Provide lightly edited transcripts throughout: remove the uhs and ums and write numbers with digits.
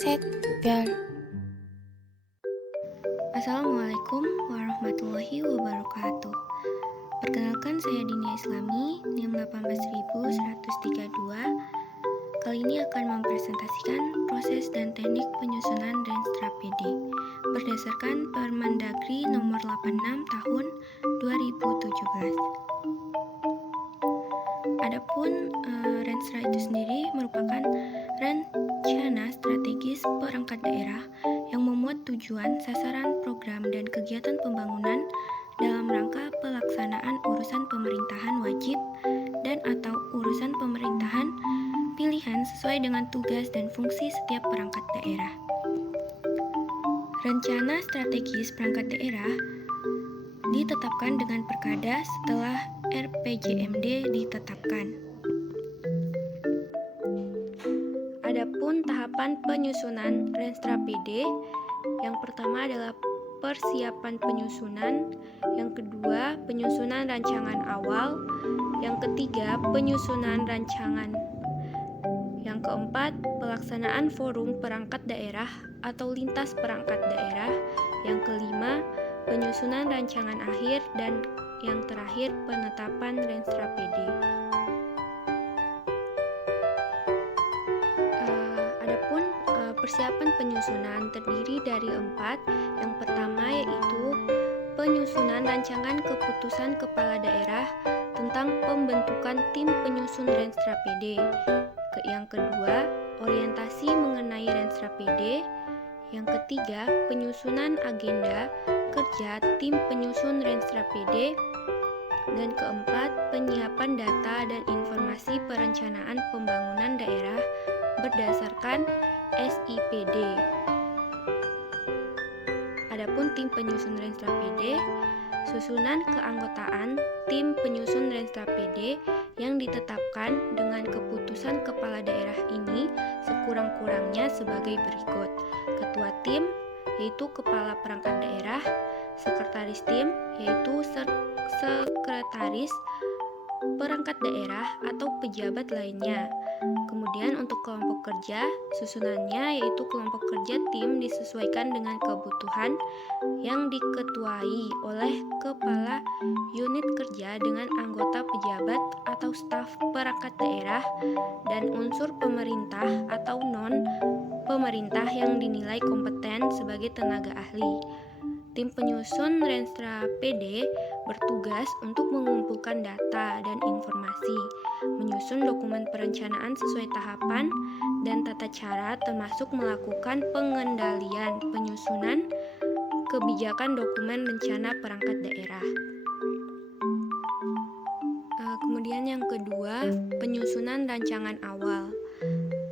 Set, biar. Assalamualaikum warahmatullahi wabarakatuh. Perkenalkan, saya Dinia Islami, NIM 18132. Kali ini akan mempresentasikan proses dan teknik penyusunan Renstra PD berdasarkan Permendagri nomor 86 tahun 2017. Adapun Renstra itu sendiri merupakan rencana strategis perangkat daerah yang memuat tujuan, sasaran, program, dan kegiatan pembangunan dalam rangka pelaksanaan urusan pemerintahan wajib dan atau urusan pemerintahan pilihan sesuai dengan tugas dan fungsi setiap perangkat daerah. Rencana strategis perangkat daerah ditetapkan dengan perkada setelah RPJMD ditetapkan. Adapun tahapan penyusunan Renstra PD, yang pertama adalah persiapan penyusunan, yang kedua penyusunan rancangan awal, yang ketiga penyusunan rancangan, yang keempat pelaksanaan forum perangkat daerah atau lintas perangkat daerah, yang kelima penyusunan rancangan akhir, dan yang terakhir penetapan Renstra PD. Adapun persiapan penyusunan terdiri dari 4. Yang pertama yaitu penyusunan rancangan keputusan kepala daerah tentang pembentukan tim penyusun Renstra PD. Yang kedua, orientasi mengenai Renstra PD. Yang ketiga, penyusunan agenda kerja tim penyusun Renstra PD. Dan keempat, penyiapan data dan informasi perencanaan pembangunan daerah berdasarkan SIPD. Adapun tim penyusun Renstra PD, susunan keanggotaan tim penyusun Renstra PD yang ditetapkan dengan keputusan kepala daerah ini sekurang-kurangnya sebagai berikut. Ketua tim yaitu kepala perangkat daerah, sekretaris tim yaitu sekretaris perangkat daerah atau pejabat lainnya. Kemudian untuk kelompok kerja, susunannya yaitu kelompok kerja tim disesuaikan dengan kebutuhan yang diketuai oleh kepala unit kerja dengan anggota pejabat atau staf perangkat daerah dan unsur pemerintah atau non-pemerintah yang dinilai kompeten sebagai tenaga ahli. Tim penyusun Renstra PD bertugas untuk mengumpulkan data dan informasi, menyusun dokumen perencanaan sesuai tahapan dan tata cara termasuk melakukan pengendalian penyusunan kebijakan dokumen rencana perangkat daerah. Kemudian yang kedua, penyusunan rancangan awal.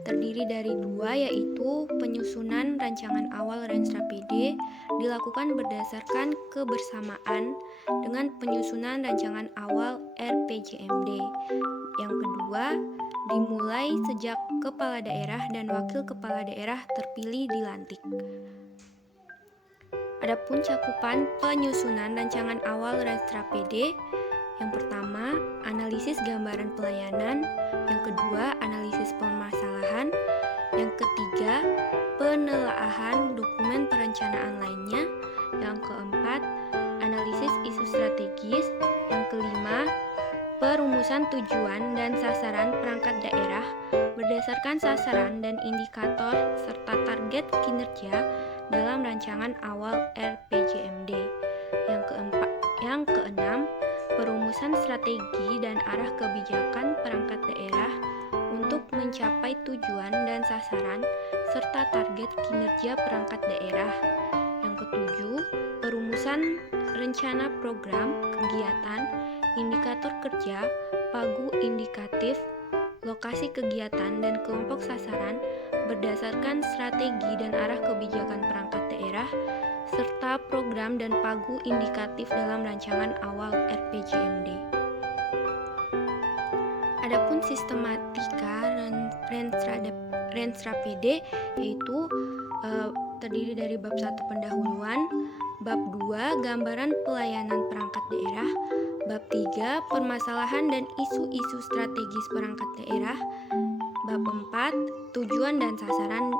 Terdiri dari 2, yaitu penyusunan rancangan awal Renstra PD dilakukan berdasarkan kebersamaan dengan penyusunan rancangan awal RPJMD. Yang kedua, dimulai sejak kepala daerah dan wakil kepala daerah terpilih dilantik. Adapun cakupan penyusunan rancangan awal Renstra PD, yang pertama, analisis gambaran pelayanan. Yang kedua, analisis permasalahan. Yang ketiga, penelaahan dokumen perencanaan lainnya. Yang keempat, analisis isu strategis. Yang kelima, perumusan tujuan dan sasaran perangkat daerah berdasarkan sasaran dan indikator serta target kinerja dalam rancangan awal RPJMD. Yang keenam, perumusan strategi dan arah kebijakan perangkat daerah untuk mencapai tujuan dan sasaran serta target kinerja perangkat daerah. Yang ketujuh, perumusan rencana program, kegiatan, indikator kerja, pagu indikatif, lokasi kegiatan dan kelompok sasaran berdasarkan strategi dan arah kebijakan perangkat daerah serta program dan pagu indikatif dalam rancangan awal RPJMD. Adapun sistematika Renstra PD yaitu terdiri dari bab 1 pendahuluan, bab 2 gambaran pelayanan perangkat daerah, bab 3 permasalahan dan isu-isu strategis perangkat daerah, Bab 4, tujuan dan sasaran.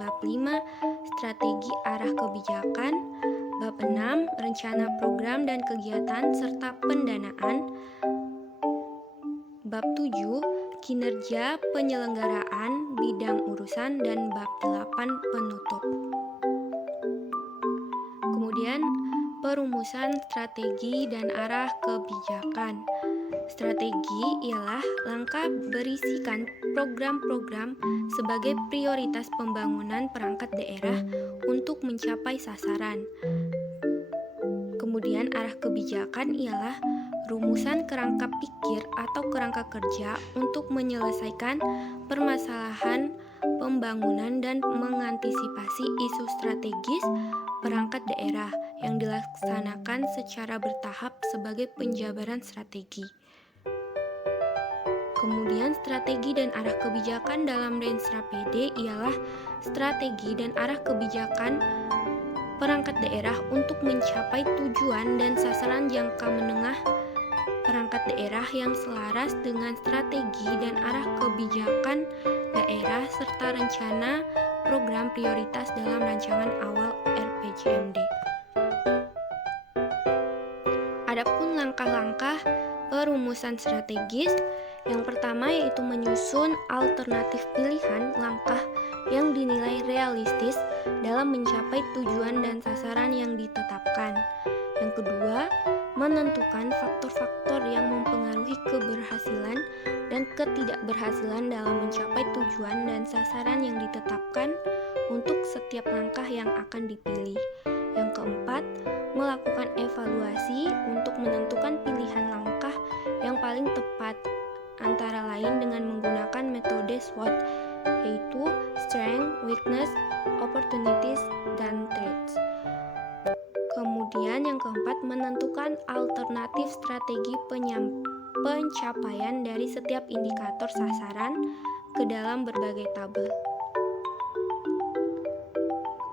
Bab 5, strategi arah kebijakan. Bab 6, rencana program dan kegiatan serta pendanaan. Bab 7, kinerja penyelenggaraan bidang urusan, dan bab 8, penutup. Kemudian, perumusan strategi dan arah kebijakan. Strategi ialah langkah berisikan program-program sebagai prioritas pembangunan perangkat daerah untuk mencapai sasaran. Kemudian arah kebijakan ialah rumusan kerangka pikir atau kerangka kerja untuk menyelesaikan permasalahan pembangunan dan mengantisipasi isu strategis perangkat daerah yang dilaksanakan secara bertahap sebagai penjabaran strategi. Kemudian strategi dan arah kebijakan dalam Renstra PD ialah strategi dan arah kebijakan perangkat daerah untuk mencapai tujuan dan sasaran jangka menengah perangkat daerah yang selaras dengan strategi dan arah kebijakan daerah serta rencana program prioritas dalam rancangan awal RPJMD. Adapun langkah-langkah perumusan strategis, yang pertama yaitu menyusun alternatif pilihan langkah yang dinilai realistis dalam mencapai tujuan dan sasaran yang ditetapkan. Yang kedua, menentukan faktor-faktor yang mempengaruhi keberhasilan dan ketidakberhasilan dalam mencapai tujuan dan sasaran yang ditetapkan untuk setiap langkah yang akan dipilih. Yang keempat, melakukan evaluasi untuk menentukan pilihan langkah yang paling tepat, antara lain dengan menggunakan metode SWOT, yaitu Strength, Weakness, Opportunities, dan Threats. Kemudian yang keempat, menentukan alternatif strategi pencapaian dari setiap indikator sasaran ke dalam berbagai tabel.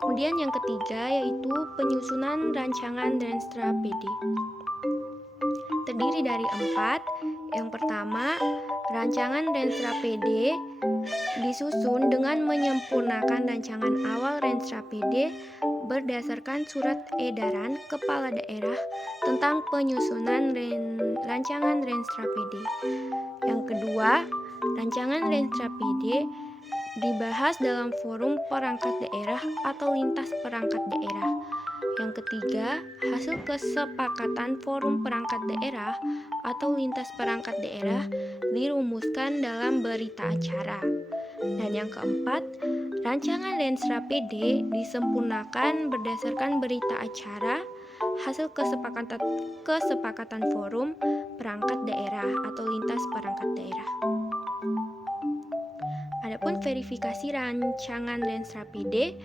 Kemudian yang ketiga yaitu penyusunan rancangan Renstra PD. Terdiri dari 4. Yang pertama, rancangan Renstra PD disusun dengan menyempurnakan rancangan awal Renstra PD berdasarkan surat edaran Kepala Daerah tentang penyusunan rancangan Renstra PD. Yang kedua, rancangan Renstra PD dibahas dalam forum perangkat daerah atau lintas perangkat daerah. Yang ketiga, hasil kesepakatan forum perangkat daerah atau lintas perangkat daerah dirumuskan dalam berita acara. Dan yang keempat, rancangan Renstra PD disempurnakan berdasarkan berita acara hasil kesepakatan forum perangkat daerah atau lintas perangkat daerah. Adapun verifikasi rancangan Renstra PD,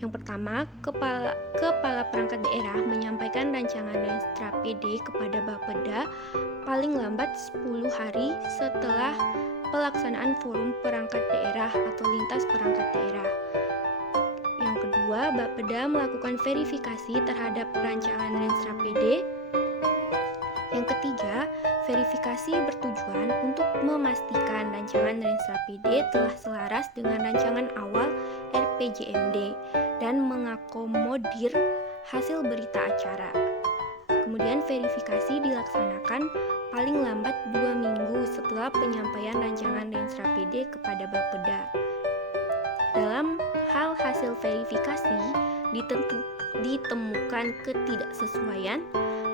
yang pertama, Kepala Perangkat Daerah menyampaikan rancangan Renstra PD kepada Bapeda paling lambat 10 hari setelah pelaksanaan forum perangkat daerah atau lintas perangkat daerah. Yang kedua, Bapeda melakukan verifikasi terhadap rancangan Renstra PD. Yang ketiga, verifikasi bertujuan untuk memastikan rancangan Renstra PD telah selaras dengan rancangan awal RPJMD dan mengakomodir hasil berita acara. Kemudian verifikasi dilaksanakan paling lambat 2 minggu setelah penyampaian rancangan Renstra PD kepada Bapeda. Dalam hal hasil verifikasi ditemukan ketidaksesuaian,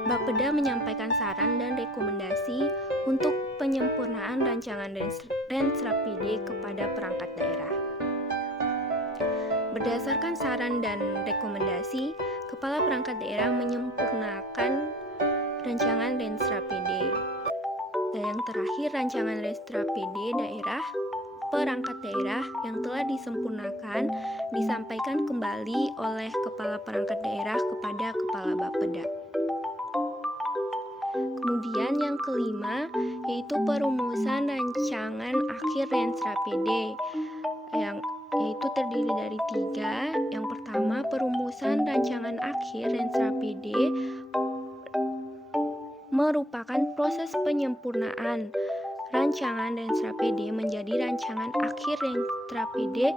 Bapeda menyampaikan saran dan rekomendasi untuk penyempurnaan rancangan Renstra PD kepada perangkat daerah. Berdasarkan saran dan rekomendasi, Kepala Perangkat Daerah menyempurnakan rancangan Renstra PD. Dan yang terakhir, rancangan Renstra PD daerah perangkat daerah yang telah disempurnakan disampaikan kembali oleh Kepala Perangkat Daerah kepada Kepala Bapeda. Kemudian yang kelima yaitu perumusan rancangan akhir Renstra PD yaitu terdiri dari 3. Yang pertama, perumusan rancangan akhir Renstra PD merupakan proses penyempurnaan rancangan Renstra PD menjadi rancangan akhir Renstra PD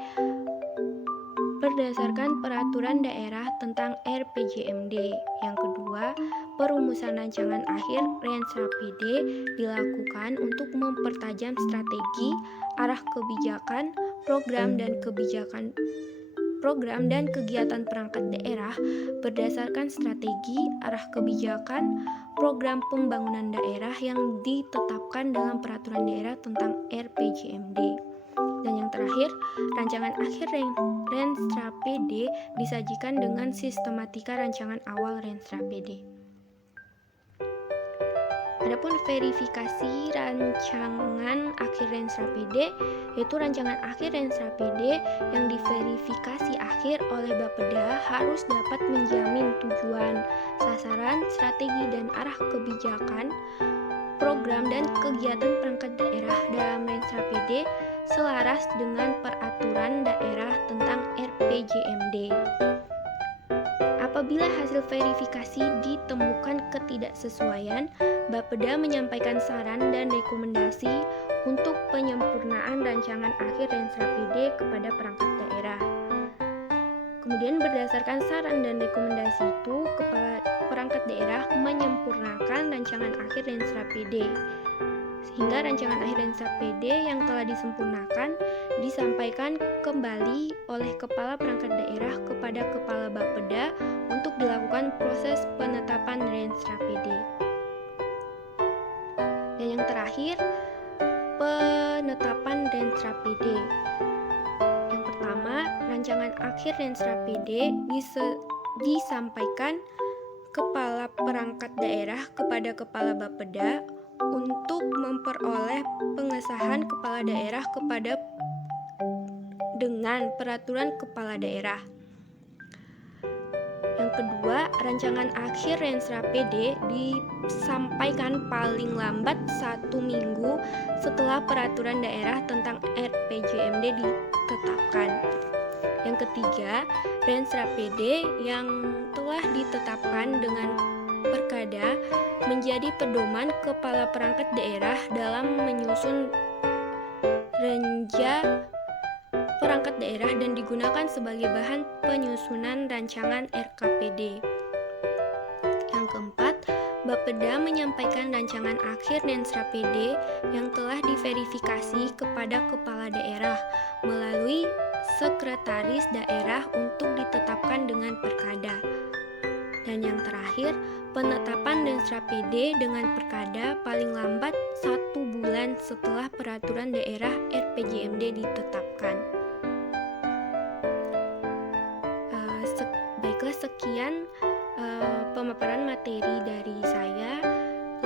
berdasarkan peraturan daerah tentang RPJMD. Yang kedua, perumusan rancangan akhir Renstra PD dilakukan untuk mempertajam strategi, arah kebijakan, program dan kegiatan perangkat daerah berdasarkan strategi, arah kebijakan, program pembangunan daerah yang ditetapkan dalam peraturan daerah tentang RPJMD. Dan yang terakhir, rancangan akhir Renstra PD disajikan dengan sistematika rancangan awal Renstra PD. Adapun verifikasi rancangan akhir Renstra PD, yaitu rancangan akhir Renstra PD yang diverifikasi akhir oleh Bapeda harus dapat menjamin tujuan, sasaran, strategi, dan arah kebijakan, program, dan kegiatan perangkat daerah dalam Renstra PD selaras dengan peraturan daerah tentang RPJMD. Apabila hasil verifikasi ditemukan ketidaksesuaian, Bapeda menyampaikan saran dan rekomendasi untuk penyempurnaan rancangan akhir Renstra PD kepada perangkat daerah. Kemudian berdasarkan saran dan rekomendasi itu, kepala perangkat daerah menyempurnakan rancangan akhir Renstra PD. Sehingga rancangan akhir Renstra PD yang telah disempurnakan disampaikan kembali oleh kepala perangkat daerah kepada kepala Bapeda untuk dilakukan proses penetapan Renstra PD. Dan yang terakhir, penetapan Renstra PD. Yang pertama, rancangan akhir Renstra PD disampaikan kepala perangkat daerah kepada kepala Bapeda untuk memperoleh pengesahan kepala daerah dengan peraturan kepala daerah. Yang kedua, rancangan akhir Renstra PD disampaikan paling lambat 1 minggu setelah peraturan daerah tentang RPJMD ditetapkan. Yang ketiga, Renstra PD yang telah ditetapkan dengan Perkada menjadi pedoman kepala perangkat daerah dalam menyusun renja perangkat daerah dan digunakan sebagai bahan penyusunan rancangan RKPD. Yang keempat, Bapeda menyampaikan rancangan akhir Renstra PD yang telah diverifikasi kepada kepala daerah melalui sekretaris daerah untuk ditetapkan dengan Perkada. Dan yang terakhir, penetapan Renstra PD dengan Perkada paling lambat 1 bulan setelah peraturan daerah RPJMD ditetapkan. Baiklah, sekian pemaparan materi dari saya.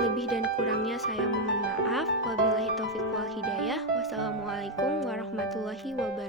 Lebih dan kurangnya saya mohon maaf. Wabillahi taufiq wal hidayah. Wassalamualaikum warahmatullahi wabarakatuh.